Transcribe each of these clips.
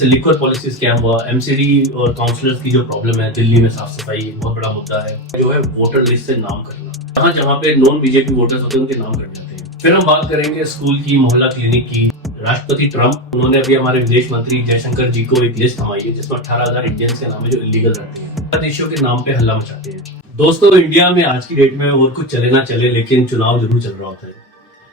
Liquid policy scam हुआ, MCD और counsellors की जो प्रॉब्लम है दिल्ली में, साफ सफाई एक बहुत बड़ा मुद्दा है। जो है वोटर लिस्ट से नाम करना, जहाँ जहाँ पे नॉन बीजेपी वोटर्स होते हैं उनके नाम कट जाते हैं। फिर हम बात करेंगे स्कूल की, मोहल्ला क्लिनिक की। राष्ट्रपति ट्रंप, उन्होंने अभी हमारे विदेश मंत्री जयशंकर जी को एक लिस्ट थमाई है जिसमें 18,000 इंडियंस के नाम है जो इलीगल रहते हैं, देशों के नाम पे हल्ला मचाते हैं। दोस्तों, इंडिया में आज की डेट में और कुछ चले ना चले लेकिन चुनाव जरूर चल रहा होता है,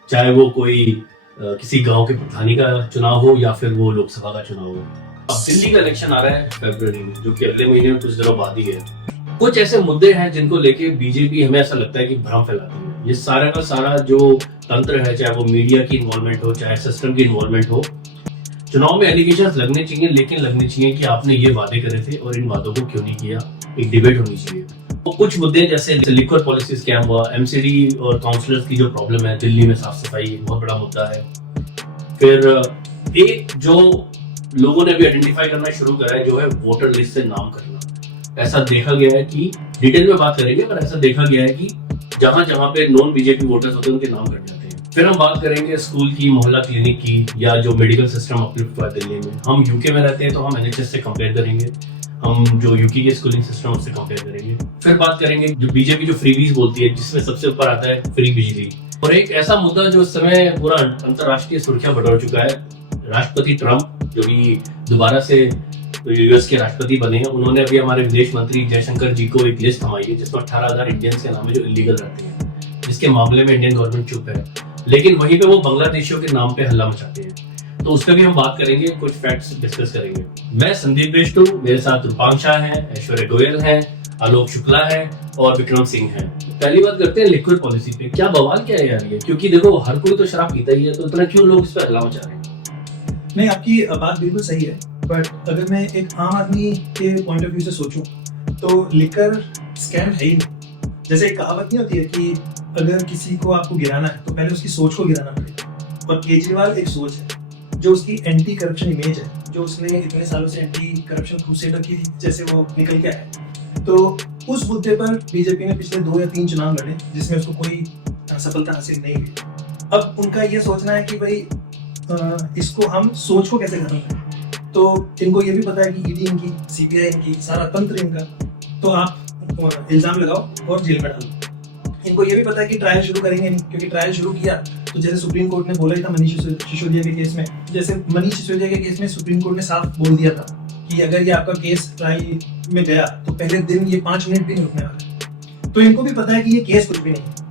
चाहे वो कोई किसी गांव के प्रधानी का चुनाव हो या फिर वो लोकसभा का चुनाव हो। अब दिल्ली का इलेक्शन आ रहा है फरवरी में, जो कि अगले महीने में कुछ दिनों बाद ही है। कुछ ऐसे मुद्दे हैं जिनको लेके बीजेपी, हमें ऐसा लगता है कि भ्रम फैलाती है। ये सारा का सारा जो तंत्र है, चाहे वो मीडिया की इन्वॉल्वमेंट हो, चाहे सिस्टम की इन्वॉल्वमेंट हो, चुनाव में एलिगेशंस लगने चाहिए, लेकिन लगने चाहिए कि आपने ये वादे करे थे और इन वादों को क्यों नहीं किया। एक डिबेट होनी चाहिए। तो कुछ मुद्दे जैसे लिक्विड पॉलिसी स्कैम हुआ, एमसीडी और काउंसलर्स की जो प्रॉब्लम है दिल्ली में, साफ सफाई एक बहुत बड़ा मुद्दा है। फिर एक जो लोगों ने भी आइडेंटिफाई करना शुरू करा है, जो है वोटर लिस्ट से नाम करना। ऐसा देखा गया है कि डिटेल में बात करेंगे, पर ऐसा देखा गया है कि जहां जहां पे नॉन बीजेपी वोटर्स होते हैं उनके नाम कट जाते हैं। फिर हम बात करेंगे स्कूल की, मोहल्ला क्लिनिक की, या जो मेडिकल सिस्टम अपलिफ्ट हुआ है दिल्ली में। हम यूके में रहते हैं तो हम एनएचएस से कंपेयर करेंगे, हम जो यूके के स्कूलिंग सिस्टम उससे कंपेयर करेंगे। फिर बात करेंगे जो बीजेपी जो फ्रीबीज बोलती है, जिसमें सबसे ऊपर आता है फ्री बिजली। और एक ऐसा मुद्दा जो इस समय पूरा अंतरराष्ट्रीय सुर्खियां बटोर चुका है, राष्ट्रपति ट्रंप जो भी दोबारा से यूएस के राष्ट्रपति बने हैं, उन्होंने अभी हमारे विदेश मंत्री जयशंकर जी को एक लिस्ट थमाई है जिसमें 18,000 इंडियंस के नाम है जो इलीगल रहते हैं, जिसके मामले में इंडियन गवर्नमेंट चुप है, लेकिन वहीं पे वो बांग्लादेशियों के नाम पे हल्ला मचाते हैं। तो उस पर भी हम बात करेंगे, कुछ फैक्ट्स डिस्कस करेंगे। मैं संदीप बेस्टू, मेरे साथ रूपांग शाह है, ऐश्वर्या गोयल है, आलोक शुक्ला है और विक्रम सिंह है। पहली बात करते हैं लिक्विड पॉलिसी पे। क्या बवाल क्या है यार ये, क्योंकि देखो हर कोई तो शराब पीता ही है, तो इतना क्यों लोग इस पर हल्ला मचा रहे हैं? नहीं, आपकी बात बिल्कुल सही है, बट अगर मैं एक आम आदमी के पॉइंट ऑफ व्यू से सोचूं तो लिकर स्कैम है ही नहीं। जैसे एक कहावत नहीं होती है कि अगर किसी को आपको गिराना है तो पहले उसकी सोच को गिराना पड़ेगा। और केजरीवाल एक सोच है, जो उसकी एंटी करप्शन इमेज है, जो उसने इतने सालों से एंटी करप्शन क्रूसेडर की जैसे वो निकल के आया। तो उस मुद्दे पर बीजेपी ने पिछले 2 या 3 चुनाव लड़े जिसमें उसको कोई सफलता हासिल नहीं हुई। अब उनका ये सोचना है कि भाई इसको हम सोच को कैसे खत्म करें। तो इनको ये भी पता है कि ईडी इनकी, सीबीआई इनकी, सारा तंत्र इनका, तो आप इल्जाम लगाओ और जेल में डालो। इनको ये भी पता है कि ट्रायल शुरू करेंगे नहीं, क्योंकि ट्रायल शुरू किया तो जैसे सुप्रीम कोर्ट ने बोला ही था मनीष सिसोदिया के केस में, जैसे मनीष सिसोदिया के केस में सुप्रीम कोर्ट ने साफ बोल दिया था कि अगर ये आपका केस ट्रायल में गया तो पहले दिन ये 5 मिनट भी नहीं रुकने वाला। तो इनको भी पता है कि ये केस कुछ भी नहीं है,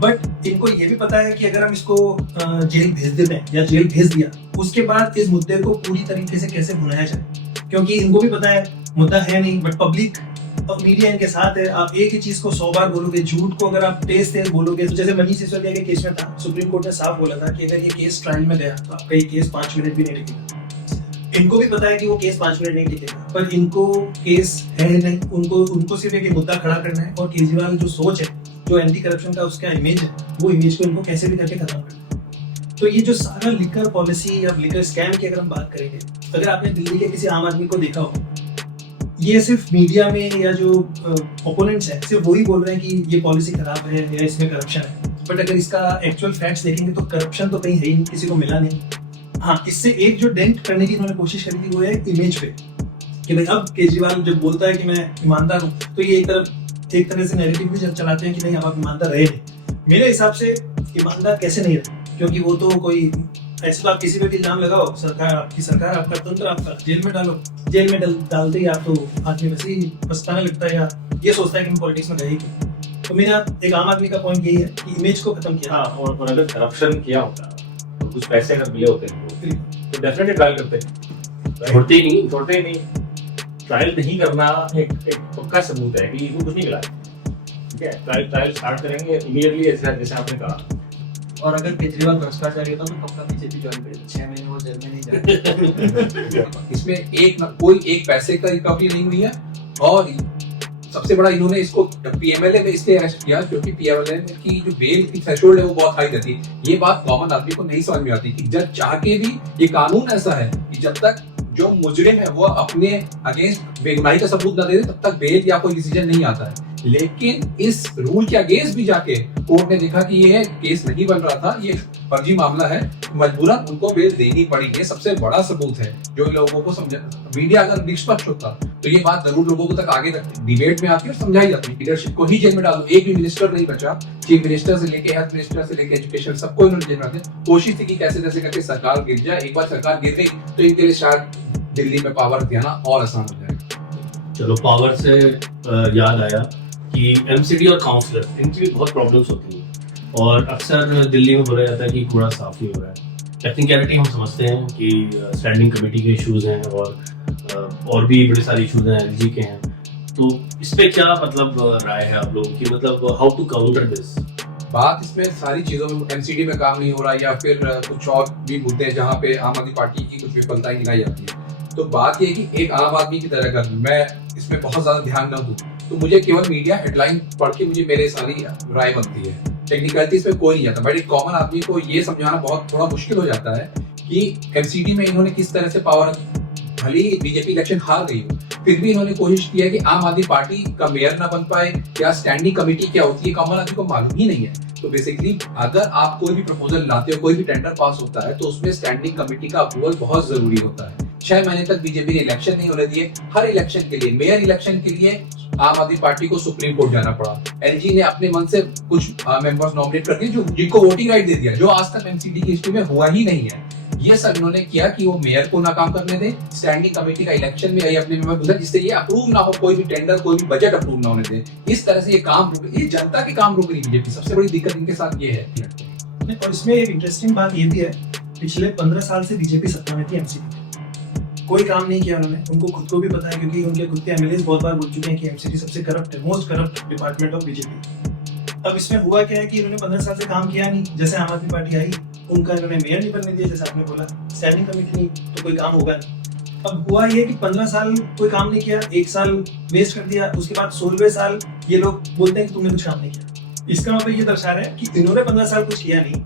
बट इनको ये भी पता है कि अगर हम इसको जेल भेज देते हैं या जेल भेज दिया, उसके बाद इस मुद्दे को पूरी तरीके से कैसे भुनाया जाए, क्योंकि इनको भी पता है मुद्दा है नहीं, बट पब्लिक और मीडिया इनके साथ है। आप एक ही चीज को 100 बार बोलोगे, झूठ को अगर आप तेज बोलोगे, तो जैसे मनीष सिसोदिया के केस में था, सुप्रीम कोर्ट ने साफ बोला था कि अगर ये केस ट्रायल में गया तो आपका ये केस 5 मिनट भी नहीं टिकेगा। इनको भी पता है कि वो केस 5 मिनट नहीं टिकेगा, पर इनको केस है नहीं, उनको सिर्फ एक मुद्दा खड़ा करना है। और केजरीवाल जो सोच है, जो एंटी करप्शन का उसका इमेज है, वो इमेज को इनको कैसे भी करके खत्म करना है। तो ये जो सारा लिकर पॉलिसी या लिकर स्कैम की अगर हम बात करेंगे, अगर आपने दिल्ली के किसी आम आदमी को देखा हो, ये सिर्फ मीडिया में या जो ओपोनेंट्स हैं सिर्फ वही बोल रहे हैं कि ये पॉलिसी खराब है या इसमें करप्शन है, बट अगर इसका एक्चुअल फैक्ट्स देखेंगे तो करप्शन तो कहीं है ही नहीं, किसी को मिला नहीं। हाँ, इससे एक जो डेंट करने की इन्होंने कोशिश करी थी वो है इमेज पे, कि भाई अब केजरीवाल जब बोलता है कि मैं ईमानदार हूँ, तो ये एक तरह से नैरेटिव भी चलाते हैं कि नहीं, अब आप ईमानदार रहे नहीं। मेरे हिसाब से ईमानदार कैसे नहीं रहे, क्योंकि वो तो कोई ऐसे तो आप किसी पे भी इल्जाम लगाओ, सरकार आपका तंत्र आपका, जेल में डालो, जेल में डालते ही आप तो आदमी वैसे ही पछताने लगता है या ये सोचता है कि मैं पॉलिटिक्स में गई क्यों। तो मेरा एक आम आदमी का पॉइंट यही है कि इमेज को खत्म किया। हाँ, और अगर करप्शन किया होता तो कुछ पैसे अगर मिले होते हैं तो डेफिनेटली ट्रायल करते हैं, छोड़ते ही नहीं। ट्रायल नहीं करना एक पक्का सबूत है कि इनको कुछ नहीं मिला। ठीक है, ट्रायल स्टार्ट करेंगे इमीडिएटली, जैसे आपने कहा। और अगर केजरीवाल भ्रष्टाचारी होता तो कब का बीजेपी ज्वाइन करे, 6 महीने वो जेल में नहीं जाए। इसमें कोई एक पैसे का रिकवरी नहीं हुई है। और सबसे बड़ा, इन्होंने इसको पीएमएलए में इसलिए अरेस्ट किया क्योंकि पीएमएलए की जो बेल की थ्रेशोल्ड है वो बहुत हाई रहती है। ये बात कॉमन आदमी को नहीं समझ में आती कि जब चाह के भी ये कानून ऐसा है कि जब तक जो मुजरिम है वो अपने अगेंस्ट बेगुनाही का सबूत न दे दे तब तक बेल या कोई डिसीजन नहीं आता है। लेकिन इस रूल के अगेंस्ट भी जाके कोर्ट ने देखा कि ये केस नहीं बन रहा था, ये फर्जी मामला है, मजबूरन उनको बेल देनी पड़ी। ये सबसे बड़ा सबूत है जो लोगों को समझा। मीडिया अगर निष्पक्ष होता तो ये बात जरूर लोगों को तक आगे तक डिबेट में आती और समझाई जाती। लीडरशिप को ही जेल में डाल दो, एक भी मिनिस्टर नहीं बचा। चीफ मिनिस्टर से लेके हेल्थ मिनिस्टर से लेके एजुकेशन सबको इन्होंने जेल में डाल दिया। कोशिश थी कि कैसे कैसे करके सरकार गिर जाए। एक बार सरकार गिर गई तो इनके लिए शायद दिल्ली में पावर दिखाना और आसान हो जाएगा। चलो, पावर से याद आया कि एमसीडी और काउंसलर, इनकी भी बहुत प्रॉब्लम्स होती हैं और अक्सर दिल्ली में बोला जाता है कि कूड़ा साफ नहीं हो रहा है। टेक्निकलिटी हम समझते हैं कि स्टैंडिंग कमेटी के इश्यूज हैं और भी बड़े सारे इश्यूज हैं, एलजी के हैं। तो इस पे क्या मतलब राय है आप लोगों की, मतलब हाउ टू काउंटर दिस? बात इसमें सारी चीजों में एमसीडी में काम नहीं हो रहा या फिर कुछ और भी मुद्दे हैं जहाँ पे आम आदमी पार्टी की कुछ विफलताएं गिनाई जाती है। तो बात ये है कि एक आम आदमी की तरह अगर मैं इसमें बहुत ज्यादा ध्यान न दूं तो मुझे केवल मीडिया हेडलाइन पढ़ के मुझे मेरे सारी राय बनती है। टेक्निकलिटी इसमें कोई नहीं आता। बट एक कॉमन आदमी को ये समझाना बहुत थोड़ा मुश्किल हो जाता है कि एमसीडी में इन्होंने किस तरह से पावर, भले ही बीजेपी इलेक्शन हार गई हो फिर भी इन्होंने कोशिश किया कि आम आदमी पार्टी का मेयर ना बन पाए, या स्टैंडिंग कमेटी क्या होती है कॉमन आदमी को मालूम ही नहीं है। तो बेसिकली अगर आप कोई भी प्रपोजल लाते हो, कोई भी टेंडर पास होता है तो उसमें स्टैंडिंग कमेटी का अप्रूवल बहुत जरूरी होता है। 6 महीने तक बीजेपी ने इलेक्शन नहीं होने दिए। हर इलेक्शन के लिए, मेयर इलेक्शन के लिए आम आदमी पार्टी को सुप्रीम कोर्ट जाना पड़ा। एलजी ने अपने मन से कुछ मेंबर्स नॉमिनेट करके जिनको वोटिंग राइट दे दिया, जो आज तक एमसीडी की हिस्ट्री में हुआ ही नहीं है। ये सब इन्होंने किया कि वो मेयर को नाकाम करने दे, स्टैंडिंग कमेटी का इलेक्शन में आई अपने मेंबर बुलाए जिससे ये अप्रूव ना हो, कोई भी टेंडर, कोई भी बजट अप्रूव ना होने दे। इस तरह से ये काम रुक, ये जनता के काम रुक रही है बीजेपी। सबसे बड़ी दिक्कत इनके साथ ये है। और इसमें एक इंटरेस्टिंग बात ये भी है, पिछले 15 साल से बीजेपी सत्ता में थी एमसीडी, कोई काम नहीं किया उन्होंने। उनको खुद को भी पता है क्योंकि उनके खुद के एमएलए बहुत बार बोल चुके हैं कि एमसीडी सबसे करप्ट है, most corrupt department of BJP. अब इसमें हुआ क्या है कि इन्होंने 15 साल से काम किया नहीं। जैसे आम आदमी पार्टी आई, उनका इन्होंने मेयर नहीं बनने दिया, जैसे आपने बोला, स्टैंडिंग कमेटी नहीं, तो कोई काम होगा नहीं। अब हुआ ये कि 15 साल कोई काम नहीं किया, 1 साल वेस्ट कर दिया, उसके बाद 16वें साल ये लोग बोलते हैं कि तुमने कुछ काम नहीं किया। इसका मतलब ये दर्शा रहा है कि इन्होंने 15 साल कुछ किया नहीं,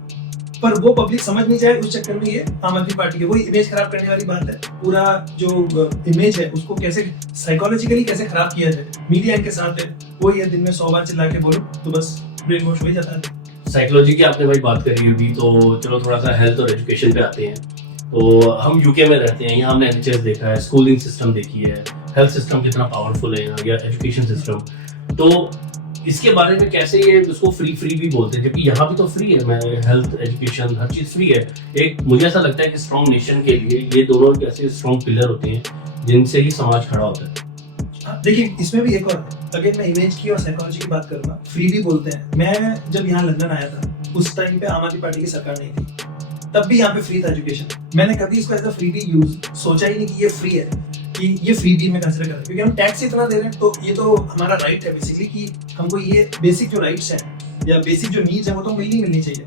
पर वो पब्लिक समझ नहीं जाए उस चक्कर में ये आम आदमी पार्टी के वही इमेज खराब करने वाली बात है। पूरा जो इमेज है उसको कैसे साइकोलॉजिकली कैसे खराब किया जाए, मीडिया इनके साथ है। वो ये दिन में 100 बार चिल्ला के बोलो तो बस ब्रेन वॉश हो ही जाता है। साइकोलॉजी की आपने भाई बात करी अभी, तो चलो थोड़ा सा हेल्थ और एजुकेशन पे आते हैं। तो हम यूके में रहते हैं, यहाँ हमने एनएचएस देखा है, स्कूलिंग सिस्टम देखी है, हेल्थ सिस्टम कितना पावरफुल है यहाँ, या एजुकेशन सिस्टम। तो इसके बारे में कैसे ये उसको फ्री भी बोलते हैं, जबकि यहाँ भी तो फ्री है, मैं हेल्थ एजुकेशन हर चीज फ्री है। एक मुझे ऐसा लगता है कि स्ट्रॉन्ग नेशन के लिए ये दोनों ऐसे स्ट्रॉन्ग पिलर होते हैं जिनसे ही समाज खड़ा होता है। देखिए इसमें भी एक और, अगर मैं इमेज की और साइकोलॉजी की बात करूंगा, फ्री भी बोलते हैं। मैं जब यहाँ लंदन आया था उस टाइम पे आम आदमी पार्टी की सरकार नहीं थी, तब भी यहाँ पे फ्री था एजुकेशन। मैंने कभी इसको एज अ फ्री भी यूज सोचा ही नहीं कि ये फ्री है, कि ये फ्री भी में कंसिडर करें, क्योंकि हम टैक्स इतना दे रहे हैं। तो ये तो हमारा राइट है बेसिकली कि हमको ये बेसिक जो राइट्स हैं या बेसिक जो नीड्स हैं वो तो मिलनी चाहिए।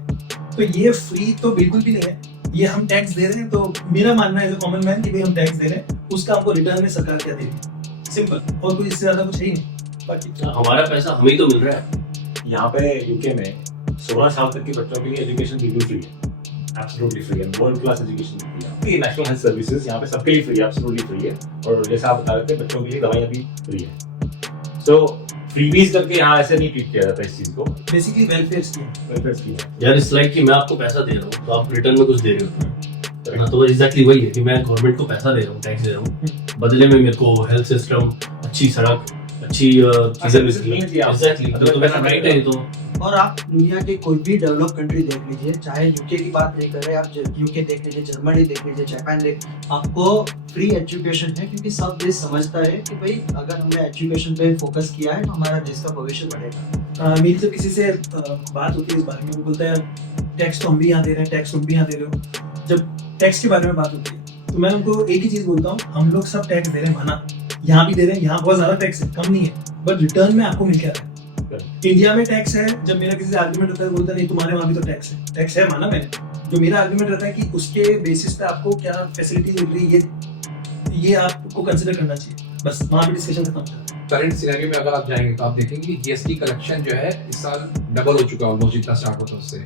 तो ये फ्री तो बिल्कुल भी नहीं है, ये हम टैक्स दे रहे हैं। तो मेरा मानना है एज अ कॉमन मैन कि भाई हम टैक्स दे रहे हैं, उसका हमको रिटर्न में सरकार क्या दे रही है, सिंपल। और कोई इससे ज्यादा कुछ है ही नहीं। बाकी हमारा पैसा हमें ही तो मिल रहा है। यहाँ पे यूके में 16 साल तक के बच्चों के लिए एजुकेशन बिल्कुल फ्री है, एब्सोल्युटली फ्री है, वर्ल्ड क्लास एजुकेशन। ये नेशनल हेल्थ सर्विसेज यहाँ पे सबके लिए फ्री है, एब्सोल्युटली फ्री है। और जैसे आप बता रहे थे बच्चों के लिए दवाइयाँ भी फ्री है। सो फ्रीबीज करके यहाँ ऐसे नहीं ट्रीट किया जाता इस चीज को, basically welfare scheme. Welfare scheme है यार इट्स लाइक कि मैं आपको पैसा दे रहा हूँ तो आप रिटर्न में कुछ दे रहे हो ना, तो एग्जैक्टली वही है कि मैं गवर्नमेंट को पैसा दे रहा हूँ, टैक्स दे रहा हूँ, बदले में मेरे को हेल्थ सिस्टम, अच्छी सड़क, अच्छी चीजें मिलती हैं। एग्जैक्टली, तो मेरा राइट है ये तो। और आप दुनिया के कोई भी डेवलप कंट्री देख लीजिए, चाहे यूके की बात नहीं कर रहे, आप यूके देख लीजिए, जर्मनी देख लीजिए, जापान देख, आपको फ्री एजुकेशन है, क्योंकि सब देश समझता है कि भाई अगर हमने एजुकेशन पे फोकस किया है तो हमारा देश का भविष्य बढ़ेगा। मेरी जब किसी से बात होती है इस बारे में, वो बोलता है टैक्स तो हम भी यहाँ दे रहे हैं, टैक्स तुम भी यहाँ दे रहे हो। जब टैक्स के बारे में बात होती है तो मैं उनको एक ही चीज बोलता हूँ, हम लोग सब टैक्स दे रहे हैं, माना यहाँ भी दे रहे हैं, यहाँ बहुत ज्यादा टैक्स है, कम नहीं है, बट रिटर्न में आपको मिल क्या रहा है। इंडिया में टैक्स है, जब मेरा किसी से आर्गुमेंट होता है बोलता नहीं तुम्हारे वहां भी तो टैक्स है, माना मैंने। जो मेरा आर्गुमेंट रहता है कि उसके बेसिस पे आपको क्या फैसिलिटी मिल रही है, ये आपको कंसिडर करना चाहिए, बस वहां पे डिस्कशन खत्म होता है। करंट सिनेरियो में अगर आप जाएंगे तो आप देखेंगे कि जीएसटी कलेक्शन जो है इस साल डबल हो चुका है ऑलमोस्ट, जितना स्टार्ट होता है उससे।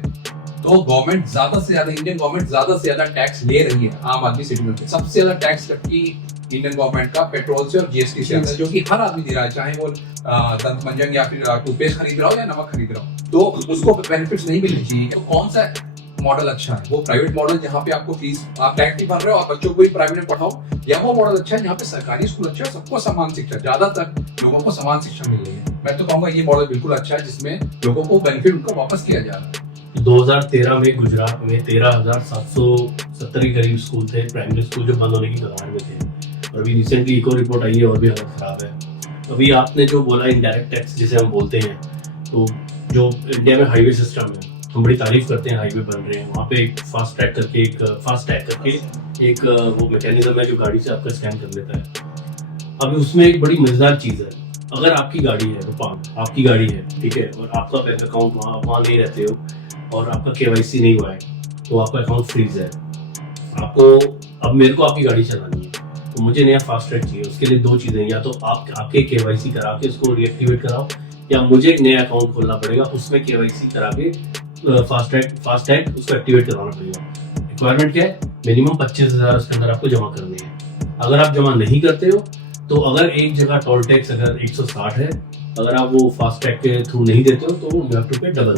तो गवर्नमेंट ज्यादा से ज्यादा, इंडियन गवर्नमेंट ज्यादा से ज्यादा टैक्स ले रही है आम आदमी सिटीजन से। सबसे ज्यादा टैक्स कट की इंडियन गवर्नमेंट का पेट्रोल से और जीएसटी से आता है, जो कि हर आदमी दे रहा है, चाहे वो दंत मंजन या फिर टूथपेस्ट खरीद रहा हो या नमक खरीद रहा हो, तो उसको बेनिफिट्स नहीं मिलनी चाहिए। तो कौन सा मॉडल अच्छा है? वो प्राइवेट मॉडल जहाँ पे आपको फीस आप डायरेक्टली भर रहे हो और बच्चों को भी प्राइवेट में पढ़ाओ, या वो मॉडल अच्छा है जहाँ पे सरकारी स्कूल अच्छा है, सबको समान शिक्षा, ज्यादातर लोगों को समान शिक्षा मिल रही है? मैं तो कहूंगा ये मॉडल बिल्कुल अच्छा है, जिसमें लोगों को बेनिफिट उनका वापस किया जा रहा है। 2013 में गुजरात में 13,770 के करीब स्कूल थे, प्राइमरी स्कूल, जो बंद होने की कगार में थे। और अभी रिसेंटली एक और रिपोर्ट आई है और भी हालत खराब है। अभी आपने जो बोला इंडायरेक्ट टैक्स जिसे हम बोलते हैं, तो जो इंडिया में हाईवे सिस्टम है, हम बड़ी तारीफ करते हैं, हाईवे बन रहे हैं, वहाँ पे एक फास्ट टैग करके एक वो मैकेनिज्म है जो गाड़ी से आपका स्कैन कर लेता है। अभी उसमें एक बड़ी मजेदार चीज़ है, अगर आपकी गाड़ी है, रूपान आपकी गाड़ी है, ठीक है, और आपका बैंक अकाउंट वहाँ नहीं रहते हो और आपका KYC नहीं हुआ है, तो आपका अकाउंट फ्रीज है। आपको अब मेरे को आपकी गाड़ी चलानी है, तो मुझे नया फास्ट टैग चाहिए। उसके लिए दो चीज़ें, या तो आप आपके KYC करा के उसको रीएक्टिवेट कराओ, या मुझे एक नया अकाउंट खोलना पड़ेगा, उसमें KYC करा के फास्ट टैग उसको एक्टिवेट करवाना पड़ेगा। रिक्वायरमेंट क्या है? मिनिमम 25,000 उसके अंदर आपको जमा करनी है। अगर आप जमा नहीं करते हो, तो अगर एक जगह टोल टैक्स अगर 160 है, अगर आप वो फास्ट टैग के थ्रू नहीं देते हो, तो यू हैव टू पे डबल।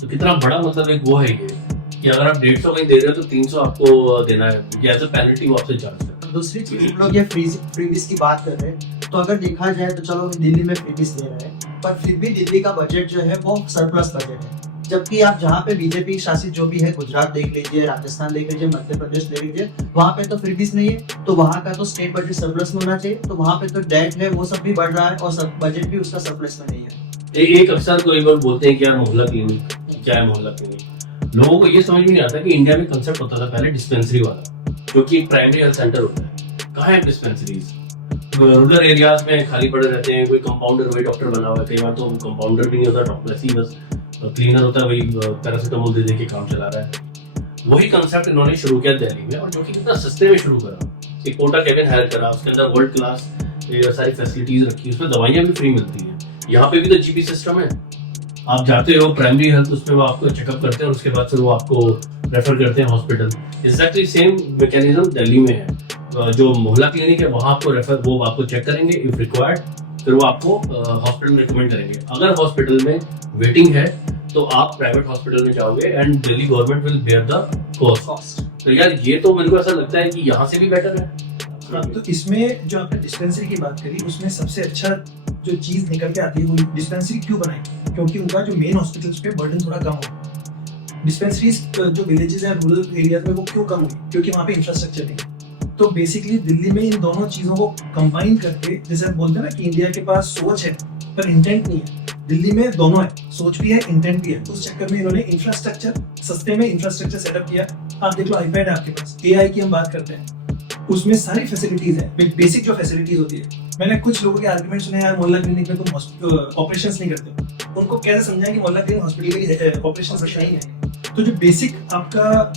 तो कितना बड़ा मतलब एक वो है ये कि अगर आप 150 कहीं दे रहे हो तो 300 आपको देना है, एज अ पेनल्टी वो आपसे चार्ज करते हैं। दूसरी चीज, हम लोग ये फ्रीबीज की बात कर रहे हैं, तो अगर देखा जाए तो चलो दिल्ली में फ्रीबीज दे रहे हैं, पर फिर भी दिल्ली का बजट जो है वो सरप्लस बजट है। जबकि आप जहाँ पे बीजेपी शासित जो भी है, गुजरात देख लीजिए, राजस्थान देख लीजिए, मध्य प्रदेश देख लीजिए, वहाँ पे तो फ्रीबीज नहीं है, तो वहाँ का तो स्टेट बजट सरप्लस में होना चाहिए। तो वहाँ पे तो डेट है वो सब भी बढ़ रहा है और बजट भी उसका सरप्लस में नहीं है। एक अक्सर कोई बार बोलते हैं कि यार मोहल्ला क्लिनिक, क्या है मोहल्ला क्लिनिक? लोगों को ये समझ में नहीं आता कि इंडिया में कंसेप्ट होता था पहले डिस्पेंसरी वाला, जो कि एक प्राइमरी हेल्थ सेंटर होता है। कहाँ है डिस्पेंसरीज? रूरल एरियाज में खाली पड़े रहते हैं, कोई कंपाउंडर वही डॉक्टर बना हुआ है, कई बार तो कंपाउंडर भी नहीं होता, डॉक्टर ही बस क्लीनर होता है, वही पैरासिटामोल दे के काम चला रहा है। वही कंसेप्ट इन्होंने शुरू किया दिल्ली में, और जो कि कितना सस्ते में शुरू करा। एक कोटा केबिन हायर करा, उसके अंदर वर्ल्ड क्लास सारी फैसिलिटीज रखी, उसमें दवाइयाँ भी फ्री मिलती हैं। यहाँ पे भी तो GP सिस्टम है, आप जाते हो प्राइमरी हेल्थ, उसमें वो आपको चेकअप करते हैं और उसके बाद फिर वो आपको रेफर करते हैं hospital. Exactly same mechanism Delhi में है। जो मोहल्ला क्लिनिक है वहाँ आपको रेफर, वो आपको चेक करेंगे इफ रिक्वायर्ड, फिर वो आपको हॉस्पिटल में रिकमेंड करेंगे। अगर हॉस्पिटल में वेटिंग है तो आप प्राइवेट हॉस्पिटल में जाओगे and Delhi government will bear the cost. तो यार ये तो मेरे को ऐसा लगता है कि यहाँ से भी बेटर है। हाँ, तो इसमें जो आपने डिस्पेंसरी की बात करी, उसमें सबसे अच्छा जो चीज निकल के आती है वो डिस्पेंसरी क्यों बनाई, क्योंकि उनका जो मेन हॉस्पिटल्स पे बर्डन थोड़ा कम हो। डिस्पेंसरीज जो विलेजेस हैं रूरल एरियाज में, वो क्यों कम हुई? क्योंकि वहाँ पे इंफ्रास्ट्रक्चर नहीं। तो बेसिकली दिल्ली में इन दोनों चीजों को कंबाइन करके, जैसे आप बोलते हैं ना कि इंडिया के पास सोच है पर इंटेंट नहीं है, दिल्ली में दोनों है, सोच भी है, इंटेंट भी है। उस चक्कर में इन्होंने इंफ्रास्ट्रक्चर, सस्ते में इंफ्रास्ट्रक्चर सेटअप किया। आप देख लो, आईपैड है आपके पास, AI की हम बात करते हैं, उसमें सारी फैसिलिटीज है, बेसिक जो फैसिलिटीज होती है। मैंने कुछ लोगों के आर्गुमेंट सुने, यार मोहल्ला क्लिनिक में तुम ऑपरेशंस नहीं करते। उनको कैसे समझाएं कि मोहल्ला क्लिनिक हॉस्पिटल के लिए ऑपरेशंस नहीं है? तो जो बेसिक आपका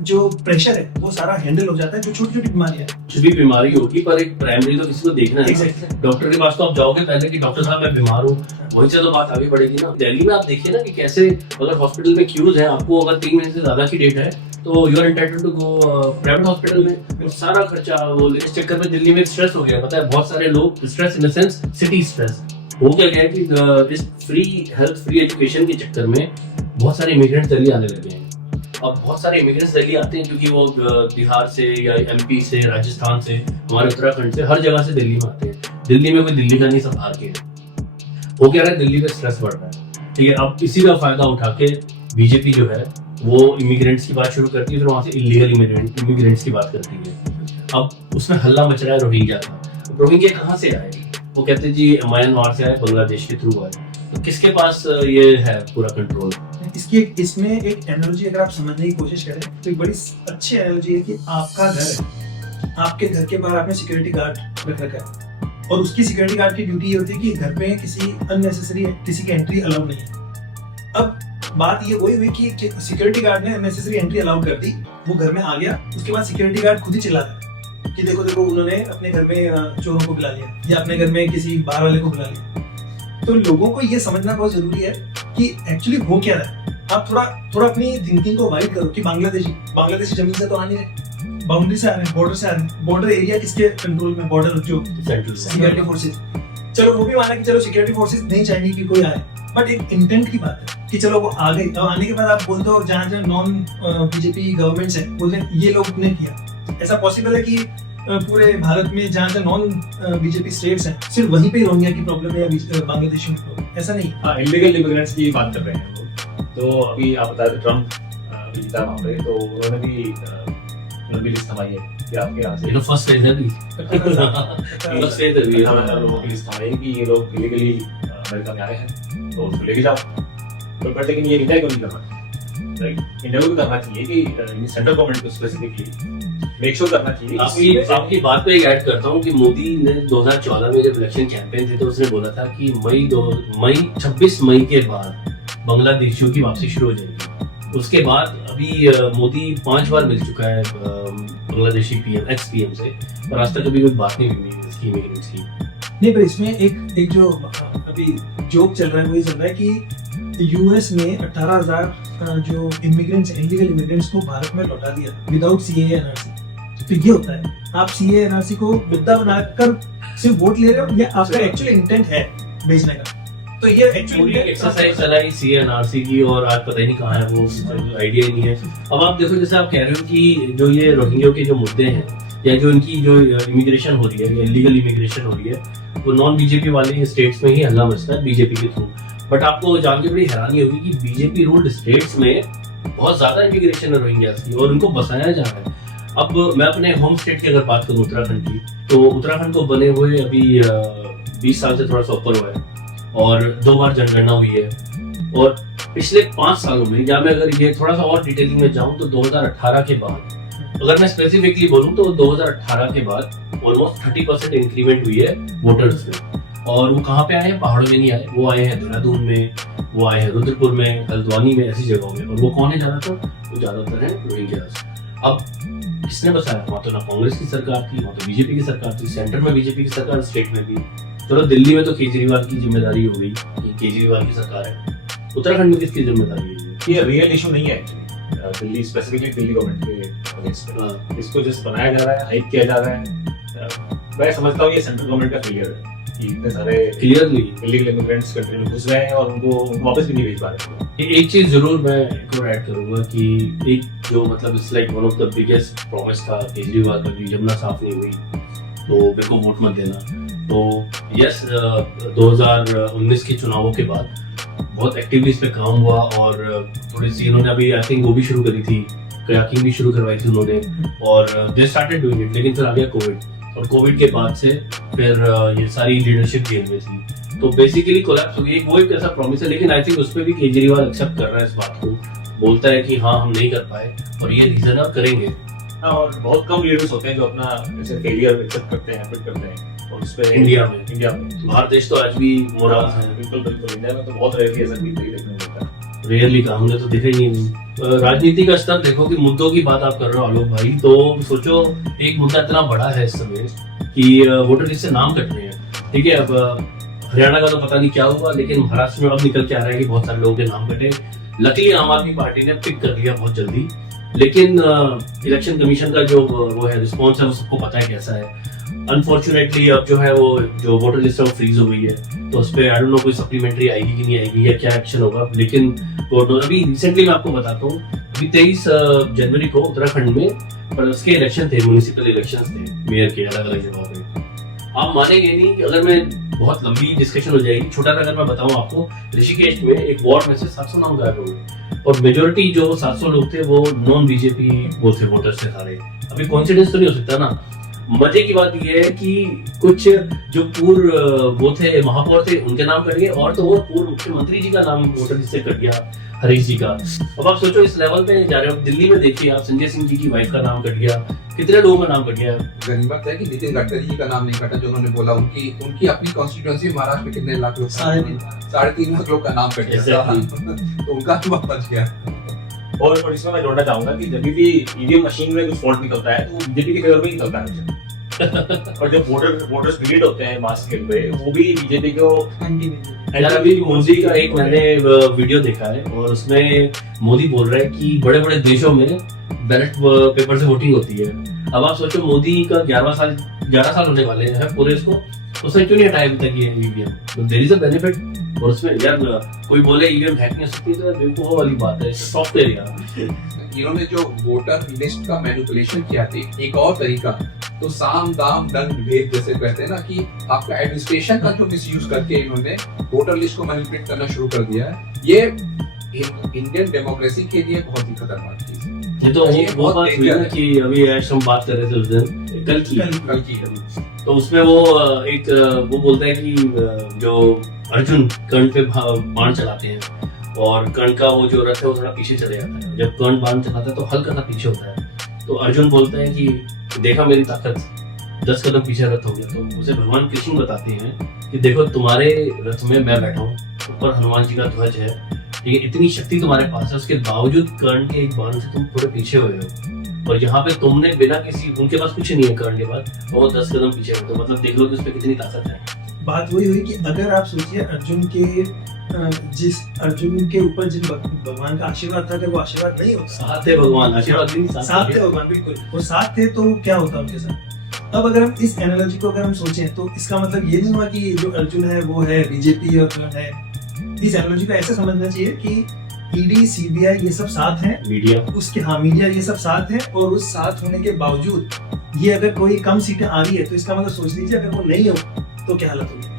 जो प्रेशर है वो सारा हैंडल हो जाता है। जो छोटी छोटी बीमारियां है, कुछ भी बीमारी होगी, पर एक प्राइमरी तो किसी को देखना है। Exactly. डॉक्टर के पास तो आप जाओगे पहले कि डॉक्टर साहब मैं बीमार हूँ, वहीं से तो बात आगे बढ़ेगी ना। दिल्ली में आप देखिए ना कि कैसे अगर हॉस्पिटल में क्यूज है, आपको अगर 3 महीने से ज्यादा की डेट है तो you are entitled to go private hospital में। और सारा खर्चा वो, इस चक्कर में दिल्ली में स्ट्रेस हो गया। पता है बहुत सारे लोग, stress in the sense city stress हो क्या गया कि इस फ्री हेल्थ, फ्री एजुकेशन के चक्कर में बहुत सारे इमिग्रेंट्स दिल्ली आने लगे हैं। अब बहुत सारे इमिग्रेंट्स दिल्ली आते हैं क्योंकि वो बिहार से या MP से, राजस्थान से, हमारे उत्तराखंड से, हर जगह से दिल्ली में आते हैं। दिल्ली में कोई दिल्ली का नहीं, सब बाहर के हैं। वो कह रहा है दिल्ली में स्ट्रेस बढ़ रहा है, ठीक है। अब इसी का फायदा उठा के बीजेपी जो है वो इमिग्रेंट्स की बात शुरू करती है, फिर वहां से इलीगल इमिग्रेंट्स की बात करती है। अब उसमें हल्ला मच रहा है रोहिंग्या का। रोहिंग्या कहाँ से आए? वो कहते हैं जी म्यांमार से आए, बांग्लादेश के थ्रू आए। तो किसके पास ये है पूरा कंट्रोल? इसमें एक एनालॉजी अगर आप समझने की कोशिश करें तो एक बड़ी अच्छी एनालॉजी है कि आपका घर है, आपके घर के बाहर आपने सिक्योरिटी गार्ड रख रखा है, और उसकी सिक्योरिटी गार्ड की ड्यूटी ये होती है कि घर पे किसी अननेसेसरी किसी की एंट्री अलाउ नहीं है। अब बात ये वही हुई कि सिक्योरिटी गार्ड ने अननेसेसरी एंट्री अलाउ कर दी, वो घर में आ गया, उसके बाद सिक्योरिटी गार्ड खुद ही चिल्ला रहा है कि देखो देखो उन्होंने अपने घर में चोरों को बुला लिया या अपने घर में किसी बाहर वाले को बुला लिया। तो लोगों को ये समझना बहुत जरूरी है कि एक्चुअली हो क्या रहा है। आप थोड़ा अपनी थिंकिंग को वाइड करो कि बांग्लादेशी जमीन से तो आ नहीं रहे, बाउंड्री से आ रहे हैं, बॉर्डर से आ रहे हैं, बॉर्डर एरिया किसके कंट्रोल में, बॉर्डर जो सेंट्रल सिक्योरिटी फोर्सेज। चलो वो भी माना कि चलो सिक्योरिटी फोर्सेज नहीं चाहेंगे कि कोई आए, बट एक इंटेंट की बात है कि चलो वो आ गई। अब आने के बाद आप बोलते हो जहाँ जहाँ नॉन बीजेपी गवर्नमेंट्स है बोलते हैं ये लोग ने किया। ऐसा पॉसिबल है कि पूरे भारत में जहाँ जहाँ नॉन बीजेपी स्टेट्स हैं सिर्फ वहीं पे रोहिंग्या की प्रॉब्लम है या बांग्लादेशियों की प्रॉब्लम? ऐसा नहीं। हाँ, इलीगल इमिग्रेंट्स की बात कर रहे हैं हम लोग। तो अभी आप बता रहे ट्रम्प भी जीता वहाँ पे, तो उन्होंने भी लंबी लिस्ट थमाई है कि आपके यहाँ से फर्स्ट फेज है अभी फर्स्ट फेज है अभी। लोगों की लिस्ट थमाई कि ये लोग इलीगली अमेरिका में आए हैं तो उसको लेके जाओ। तो बट लेकिन ये इंडिया को नहीं करना, राइट? इंडिया को भी करना चाहिए कि सेंट्रल गवर्नमेंट को स्पेसिफिकली मेक श्योर करना चाहिए। आपकी बात पे एक ऐड करता हूँ कि मोदी ने 2014 में जब इलेक्शन कैंपेन थे तो उसने बोला था कि 26 मई के बाद बांग्लादेशियों की वापसी शुरू हो जाएगी। उसके बाद अभी मोदी 5 बार मिल चुका है बांग्लादेशी पीएम एक्स पीएम से, पर आज तक कभी कोई बात नहीं हुई इसकी इमिग्रेंट्स की। नहीं, पर इसमें एक जो अभी जोक चल रहा है वही चल रहा है कि यूएस ने 18,000 जो इमिग्रेंट्स इलीगल इमिग्रेंट्स को भारत में लौटा दिया विदाउट सीए एनआरसी। तो ये होता है, आप सीए एनआरसी को मुद्दा बनाकर सिर्फ वोट ले रहे हो या आपका एक्चुअल इंटेंट है भेजने का? तो ये पूरी एक्सरसाइज चलाई सीएनआरसी की और आज पता ही नहीं कहाँ है वो, आइडिया ही नहीं है। अब आप देखो जैसे आप कह रहे हो कि जो ये रोहिंग्या के जो मुद्दे हैं या जो इनकी जो इमिग्रेशन हो रही है या इलीगल इमिग्रेशन हो रही है वो नॉन बीजेपी वाले स्टेट्स में ही हल्ला मचता है बीजेपी के थ्रू। बट आपको जान के बड़ी हैरानी होगी कि बीजेपी रूल्ड स्टेट्स में बहुत ज्यादा इमिग्रेशन है रोहिंग्या की और उनको बसाया जा रहा है। अब मैं अपने होम स्टेट की अगर बात करूं उत्तराखंड की, तो उत्तराखंड को बने हुए अभी 20 साल से थोड़ा सा ऊपर हुआ है और 2 बार जनगणना हुई है। और पिछले 5 सालों में, या मैं अगर ये थोड़ा सा और डिटेलिंग में जाऊं तो 2018 के बाद, अगर मैं स्पेसिफिकली बोलूं तो 2018 के बाद ऑलमोस्ट 30% इंक्रीमेंट हुई है वोटर्स में। और वो कहाँ पे आए हैं? पहाड़ों में नहीं आए, वो आए हैं देहरादून में, वो आए हैं रुद्रपुर में, हल्द्वानी में, ऐसी जगहों में। और वो कौन है ज्यादातर? वो ज्यादातर है रोहिंग्यास। अब किसने बसाया? वहाँ तो ना कांग्रेस की सरकार थी, वहाँ तो बीजेपी की सरकार थी, सेंटर में बीजेपी की सरकार, स्टेट में भी। चलो दिल्ली में तो केजरीवाल की जिम्मेदारी हो गई कि केजरीवाल की सरकार है, उत्तराखंड में किसकी जिम्मेदारी है? ये रियल इशू नहीं है actually Delhi, specifically Delhi government के अगेंस्ट में। इसको जस्ट बनाया जा रहा है, हाइप किया जा रहा है। मैं समझता हूँ ये सेंट्रल गवर्नमेंट का फेलियर है कि इतने सारे क्लियरली इलीगल इमिग्रेंट्स कंट्री में घुस रहे हैं और उनको वापस भी नहीं भेज पा रहे। एक चीज जरूर मैं एक और ऐड करूंगा कि एक जो मतलब it's like one of the biggest promise था केजरीवाल का कि यमुना साफ नहीं हुई तो मेरे को वोट मत देना। तो यस 2019 के चुनावों के बाद बहुत एक्टिवली इस पे काम हुआ और थोड़ी सी इन्होंने अभी आई थिंक वो भी शुरू करी थी, कयाकिंग भी शुरू करवाई थी उन्होंने और दे स्टार्टेड डूइंग इट। लेकिन फिर आ गया कोविड और कोविड के बाद से फिर ये सारी लीडरशिप जेल में थी, तो बेसिकली कोलैप्स हो गई। वो एक ऐसा प्रॉमिस है, लेकिन आई थिंक उस पर भी केजरीवाल एक्सेप्ट कर रहा है इस बात को, बोलता है कि हाँ हम नहीं कर पाए और ये रीजन आप करेंगे। और बहुत कम लीडर्स होते हैं जो अपना ऐसे फेलियर एक्सेप्ट करते हैं, एडमिट करते हैं। और उस पे इंडिया में बाहर देश तो आज भी मोराल है, बिल्कुल बिल्कुल। इंडिया में तो बहुत रेयरली ऐसा देखने को मिलता है। रेयरली का हमने तो देखा ही नहीं। राजनीति का स्तर देखो कि मुद्दों की बात आप कर रहे हो आलोक भाई, तो सोचो एक मुद्दा इतना बड़ा है इस समय कि वोटर लिस्ट से नाम कटने हैं। ठीक है, अब हरियाणा का तो पता नहीं क्या हुआ, लेकिन महाराष्ट्र में अब निकल के आ रहा है कि बहुत सारे लोगों के नाम कटे। लकीली आम आदमी पार्टी ने पिक कर लिया बहुत जल्दी, लेकिन इलेक्शन कमीशन का जो वो है रिस्पॉन्स है वो सबको पता है कैसा है। अनफॉर्चुनेटली अब जो है वो जो वोटर लिस्ट है वो फ्रीज हो गई है, तो उस पर आई डोंट नो कोई सप्लीमेंट्री आएगी कि नहीं आएगी या क्या एक्शन होगा। लेकिन अभी रिसेंटली मैं आपको बताता हूँ, अभी 23 जनवरी को उत्तराखंड में पर उसके इलेक्शन थे, म्यूनिसिपल इलेक्शन थे मेयर के अलग अलग जगहों पे। आप मानेंगे नहीं कि अगर मैं बहुत लंबी डिस्कशन हो जाएगी, छोटा सा अगर मैं बताऊं आपको, ऋषिकेश में एक वार्ड में से 700 नाम गायब हो गए और मेजोरिटी जो 700 लोग थे वो नॉन बीजेपी वो थे, वोटर्स थे सारे। अभी कॉन्फिडेंस तो नहीं हो सकता ना। मजे की बात यह है कि कुछ जो पूर्व वो थे महापौर थे उनके नाम कट गए और तो वो पूर्व मुख्यमंत्री जी का नाम वोटर लिस्ट से कट गया, हरीश जी का। अब आप सोचो इस लेवल पे जा रहे हो। दिल्ली में देखिए आप, संजय सिंह जी की वाइफ का नाम कट गया, कितने लोगों का नाम कट गया। गनीमत है कि नितिन गडकरी जी का नाम नहीं कटा, जो उन्होंने बोला उनकी अपनी कॉन्स्टिट्यूएंसी महाराष्ट्र में कितने लाख लोग, 3.5 लाख लोग का नाम कट गया, तो उनका तो बच गया। और इसमें मैं जोड़ना चाहूंगा कि जब भी ईवीएम मशीन में कुछ फॉल्ट निकलता है तो वो बीजेपी के फेवर में निकलता है और जब वोटर्स डिलीट होते हैं मास स्केल पे वो भी बीजेपी को यार। अभी मोदी का एक मैंने वीडियो देखा है और उसमें मोदी बोल रहा है कि बड़े बड़े देशों में बैलेट पेपर से वोटिंग होती है अब आप सोचो मोदी का 11 साल होने वाले हैं पूरे इसको, उसने क्यों नहीं हटाया अभी तक ये ईवीएम? तो देयर इज अ बेनिफिट। और उसमें यार कोई बोले ईवीएम हैक नहीं हो सकती, तो बेवकूफ वाली बात है, सॉफ्टवेयर यार। इन्होंने जो वोटर लिस्ट का मैनिपुलेशन किया था, एक और तरीका, तो साम दाम दंड भेद जैसे कहते हैं ना, कि आपका एडमिनिस्ट्रेशन का जो मिसयूज करके इन्होंने वोटर लिस्ट को मैनिपुलेट करना शुरू कर दिया है, ये इंडियन डेमोक्रेसी के लिए बहुत ही खतरनाक चीज है। ये तो ये वो बहुत बात हुई ना danger कि अभी ऐश हम बात कर रहे थे उस दिन कल की, तो उसमें वो एक वो बोलता है कि जो अर्जुन कर्ण पे बाण चलाते हैं और कर्ण का वो जो रथ है वो थोड़ा पीछे चले जाता है, जब कर्ण बाण चलाता है तो हल्का सा पीछे होता है, तो अर्जुन बोलता है कि देखा मेरी ताकत, 10 कदम पीछे रथ हो गया। तो उसे भगवान कृष्ण बताते हैं कि देखो तुम्हारे रथ में मैं बैठा हूँ, ऊपर हनुमान जी का ध्वज है, ठीक है, इतनी शक्ति तुम्हारे पास है, उसके बावजूद कर्ण के एक बाण से तुम थोड़े पीछे हुए हो, और यहाँ पे तुमने बिना किसी, उनके पास कुछ नहीं है कर्ण के पास, और वो 10 कदम पीछे हो, तो मतलब देख लो कि उसमें कितनी ताकत है। बात वही हुई कि अगर आप सोचिए जिस अर्जुन के ऊपर जिन भगवान का आशीर्वाद था, अगर वो आशीर्वाद नहीं होता, साथ है भगवान, आशीर्वाद नहीं, साथ थे भगवान, बिल्कुल वो साथ थे, तो क्या होता उनके साथ। अब अगर हम इस एनालॉजी को अगर हम सोचें तो इसका मतलब ये नहीं हुआ कि जो अर्जुन है वो है बीजेपी और कर्ण है। इस एनालॉजी को ऐसे समझना चाहिए कि ईडी, सीबीआई ये सब साथ हैं, मीडिया उसके मीडिया ये सब साथ है, और उस साथ होने के बावजूद ये अगर कोई कम सीटें आ रही है तो इसका मतलब सोच लीजिए अगर वो नहीं हो तो क्या हालत होगी।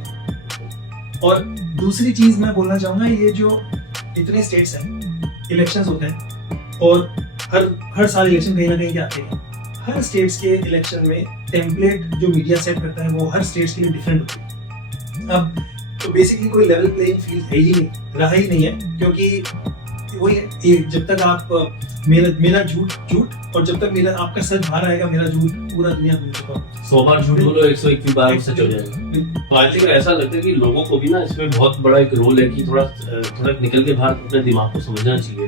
और दूसरी चीज मैं बोलना चाहूंगा, ये जो इतने स्टेट्स हैं, इलेक्शंस होते हैं और हर साल इलेक्शन कहीं ना कहीं के आते हैं, हर स्टेट्स के इलेक्शन में टेम्पलेट जो मीडिया सेट करता है वो हर स्टेट्स के लिए डिफरेंट होती है। अब तो बेसिकली कोई लेवल प्लेइंग फील्ड है ही नहीं, रहा ही नहीं है, क्योंकि वही जब तक आप मेरा झूठ और जब तक मेरा आपका सच बाहर आएगा, मेरा झूठ पूरा दुनिया घूम चुका। 100 बार झूठ बोलो, 121 बार सच हो जाएगा। तो आई थिंक ऐसा लगता है कि लोगों को भी ना इसमें बहुत बड़ा एक रोल है कि थोड़ा निकल के बाहर अपने दिमाग को समझना चाहिए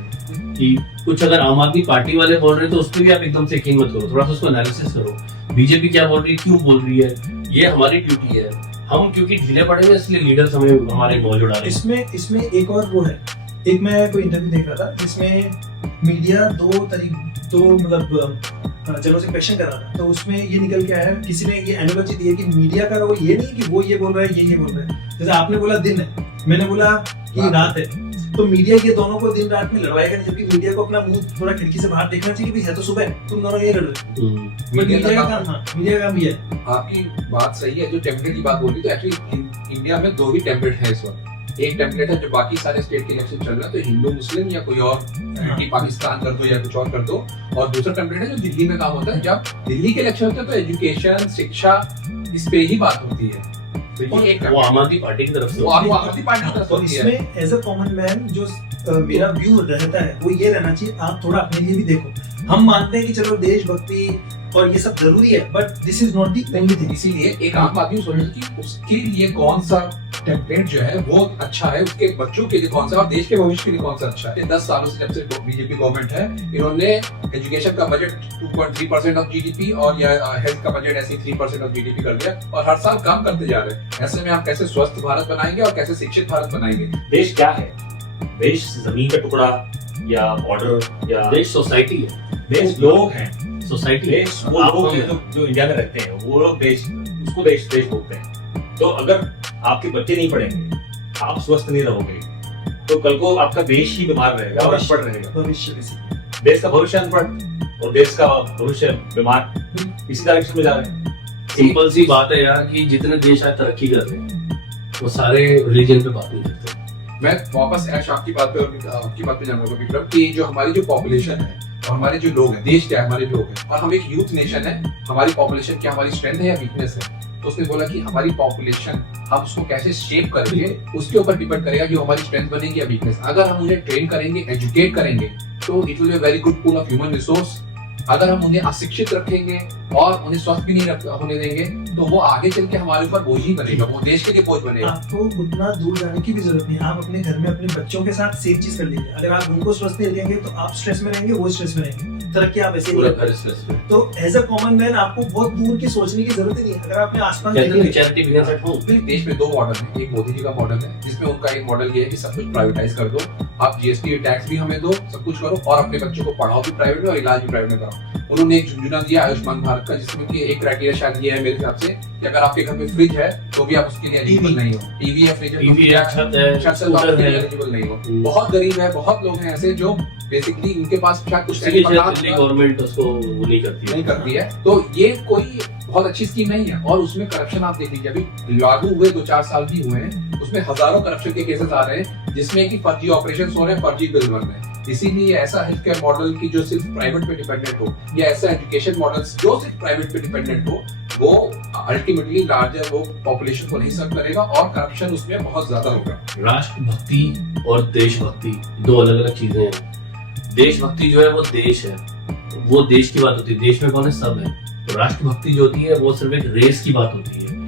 कि कुछ अगर आम आदमी पार्टी वाले बोल रहे हैं तो उस पर भी आप एकदम से यकीन मत करो, थोड़ा सा उसको एनालिसिस करो, बीजेपी क्या बोल रही है, क्यों बोल रही है, ये हमारी ड्यूटी है। हम क्योंकि ढीले पड़े हैं इसलिए लीडर्स हमें हमारे मौज उड़ा रहे हैं। इसमें एक और वो है, एक मैं कोई इंटरव्यू देख रहा था जिसमें मीडिया दो मतलब जनों से क्वेश्चन कर रहा था, तो उसमें ये निकल के आया, किसी ने ये एनालॉजी दी है कि मीडिया का रोल ये नहीं कि वो ये बोल रहा है, ये बोल रहा है। जैसे आपने बोला दिन है, मैंने बोला कि रात है, तो मीडिया ये दोनों को दिन रात में लड़वाएगा नहीं, जबकि मीडिया को अपना मुंह थोड़ा खिड़की से बाहर देखना चाहिए कि है तो सुबह, तुम दोनों ये लड़ रहे हो। मीडिया का काम ये है। आपकी बात सही है, जो टेम्पलेट की बात बोली, तो एक्चुअली इंडिया में 2 ही टेम्पलेट है इस वक्त। एक टेम्पलेट है जो बाकी सारे स्टेट के इलेक्शन चल रहा है, तो हिंदू मुस्लिम या कोई और कि पाकिस्तान कर दो या कुछ और कर दो, और दूसरा टेम्पलेट है जो दिल्ली में काम होता है। जब दिल्ली के इलेक्शन होते हैं तो एजुकेशन, शिक्षा, इस पे ही बात होती है। तो ये एक वो आम आदमी पार्टी की तरफ से, वो आम आदमी पार्टी की तरफ से और होती है। इसमें एज अ कॉमन मैन जो मेरा व्यू रहता है वो ये रहना चाहिए, आप थोड़ा अपने लिए भी देखो। हम मानते हैं कि चलो देशभक्ति और ये सब जरूरी है, but this is not the only thing. इसीलिए एक आम आदमी सोचे कि उसके लिए कौन सा टेम्पलेट जो है वो अच्छा है, उसके बच्चों के लिए कौन सा और देश के भविष्य के लिए कौन सा अच्छा है। 10 सालों से जब से बीजेपी गवर्नमेंट है, इन्होंने एजुकेशन का बजट 2.3% ऑफ जीडीपी और या हेल्थ का बजट ऐसे 3% ऑफ जीडीपी कर दिया, और हर साल कम करते जा रहे हैं। ऐसे में आप कैसे स्वस्थ भारत बनाएंगे और कैसे शिक्षित भारत बनाएंगे? देश क्या है? देश जमीन का टुकड़ा या बॉर्डर या देश सोसाइटी है, देश लोग हैं। सोसाइटी देश वो लोग हैं जो इंडिया में रहते हैं, वो लोग देश, उसको देश बोलते हैं। तो अगर आपके बच्चे नहीं पढ़ेंगे, आप स्वस्थ नहीं रहोगे, तो कल को आपका देश ही बीमार रहेगा और अनपढ़ रहेगा। भविष्य देश का भविष्य अनपढ़ और देश का भविष्य बीमार, इसी डायरेक्शन में जा रहे हैं। सिंपल सी बात है यार कि जितने देश आज तरक्की कर रहे हैं वो सारे रिलीजन पे बात नहीं करते। मैं वापस ऐश आपकी बात पे जाऊंगा विक्रम, कि जो हमारी जो पॉपुलेशन है और हमारे जो लोग हैं, देश क्या है, हमारे लोग हैं, और हम एक यूथ नेशन है, हमारी पॉपुलेशन क्या हमारी स्ट्रेंथ है या वीकनेस है। तो उसने बोला कि हमारी पॉपुलेशन हम उसको कैसे शेप करेंगे उसके ऊपर डिपेंड करेगा कि हमारी स्ट्रेंथ बनेगी या वीकनेस। अगर हम उन्हें ट्रेन करेंगे, एजुकेट करेंगे, तो it will be very good pool of human resource. अगर हम उन्हें अशिक्षित रखेंगे, और उन्हें स्वस्थ भी नहीं होने देंगे, तो वो आगे चल के हमारे ऊपर बोझ ही बनेगा, वो देश के लिए बोझ बनेगा। आपको उतना दूर जाने की भी जरूरत नहीं है। आप अपने घर में अपने बच्चों के साथ सेम चीज कर लीजिए। अगर आप उनको स्वस्थ नहीं रखेंगे तो आप स्ट्रेस में रहेंगे, वो स्ट्रेस में रहेंगे, तरक्की आप ऐसे पूरा नहीं घर स्ट्रेस में। तो एज अ कॉमन मैन आपको बहुत दूर की सोचने की जरूरत ही नहीं है। अगर आपने आसपास कहते हैं देखेंगे चैरिटी बिगिंस एट होम। देश में 2 मॉडल है, एक मोदी जी का मॉडल है जिसमें उनका एक मॉडल ये है कि सब कुछ प्राइवेटाइज कर दो, आप जीएसटी टैक्स भी हमें दो, सब कुछ करो और अपने बच्चों को पढ़ाओ भी प्राइवेट में और इलाज भी प्राइवेट में कराओ। उन्होंने एक झुंझुना दिया आयुष्मान भारत का, जिसमें कि एक क्राइटेरिया शायद ये है मेरे हिसाब से कि अगर आपके घर में फ्रिज है तो भी आप उसके लिए एलिजिबल नहीं हो, टीवी या फ्रिज है टीवी है, छत है, छत से तो स्कूटर आपके लिए है। एलिजिबल नहीं हो। बहुत गरीब है, बहुत लोग हैं ऐसे जो बेसिकली उनके पास शायद कुछ उसके लिए नहीं शायद दिल्ली गवर्नमेंट उसको वो नहीं करती है। तो ये कोई बहुत अच्छी स्कीम नहीं है और उसमें करप्शन आप देख लीजिए, अभी लागू हुए 2-4 साल भी हुए हैं, उसमें हजारों करप्शन के केसेस आ रहे हैं जिसमें कि फर्जी ऑपरेशन हो रहे हैं, फर्जी बिल बन रहे हैं। इसीलिए ऐसा हेल्थ केयर मॉडल की जो सिर्फ प्राइवेट पे डिपेंडेंट हो या ऐसा एजुकेशन मॉडल जो सिर्फ प्राइवेट पे डिपेंडेंट हो, वो अल्टीमेटली लार्जर वो पॉपुलेशन को नहीं सर्व करेगा और करप्शन उसमें बहुत ज्यादा होगा। राष्ट्रभक्ति और देशभक्ति 2 अलग अलग चीजें हैं। देशभक्ति जो है वो देश है, वो देश की बात होती है, देश में कौन है, सब है। तो राष्ट्रभक्ति जो होती है वो सिर्फ एक रेस की बात होती है,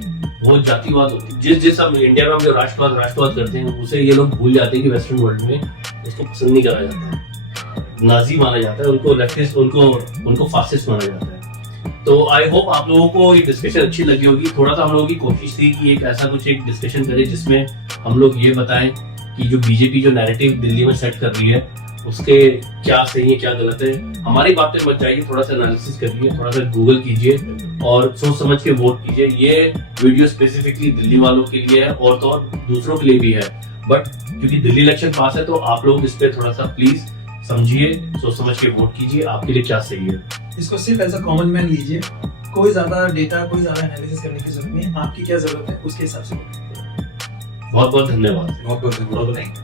वो जातिवाद होती है। जिस हम इंडिया में हम जो राष्ट्रवाद करते हैं उसे ये लोग भूल जाते हैं कि वेस्टर्न वर्ल्ड में उसको पसंद नहीं करा जाता, नाजी माना जाता है, उनको लेफ्टिस्ट, उनको फासिस्ट माना जाता है। तो आई होप आप लोगों को ये डिस्कशन अच्छी लगी होगी। थोड़ा सा हम लोगों की कोशिश थी कि एक ऐसा कुछ एक डिस्कशन करें जिसमें हम लोग ये बताएं कि जो बीजेपी जो नैरेटिव दिल्ली में सेट कर रही है उसके क्या सही है क्या गलत है। हमारी बातें मत जाइए, थोड़ा सा एनालिसिस करिए, थोड़ा सा गूगल कीजिए और सोच समझ के वोट कीजिए। ये वीडियो स्पेसिफिकली दिल्ली वालों के लिए है और तो और दूसरों के लिए भी है, बट क्योंकि दिल्ली इलेक्शन पास है तो आप लोग इस पे थोड़ा सा प्लीज समझिए, सोच समझ के वोट कीजिए, आपके लिए क्या सही है। इसको सिर्फ एज अ कॉमन मैन लीजिए, कोई ज्यादा डेटा, कोई ज्यादा एनालिसिस करने की जरूरत नहीं है। आपकी क्या जरूरत है उसके हिसाब से बहुत बहुत धन्यवाद। बहुत बहुत धन्यवाद।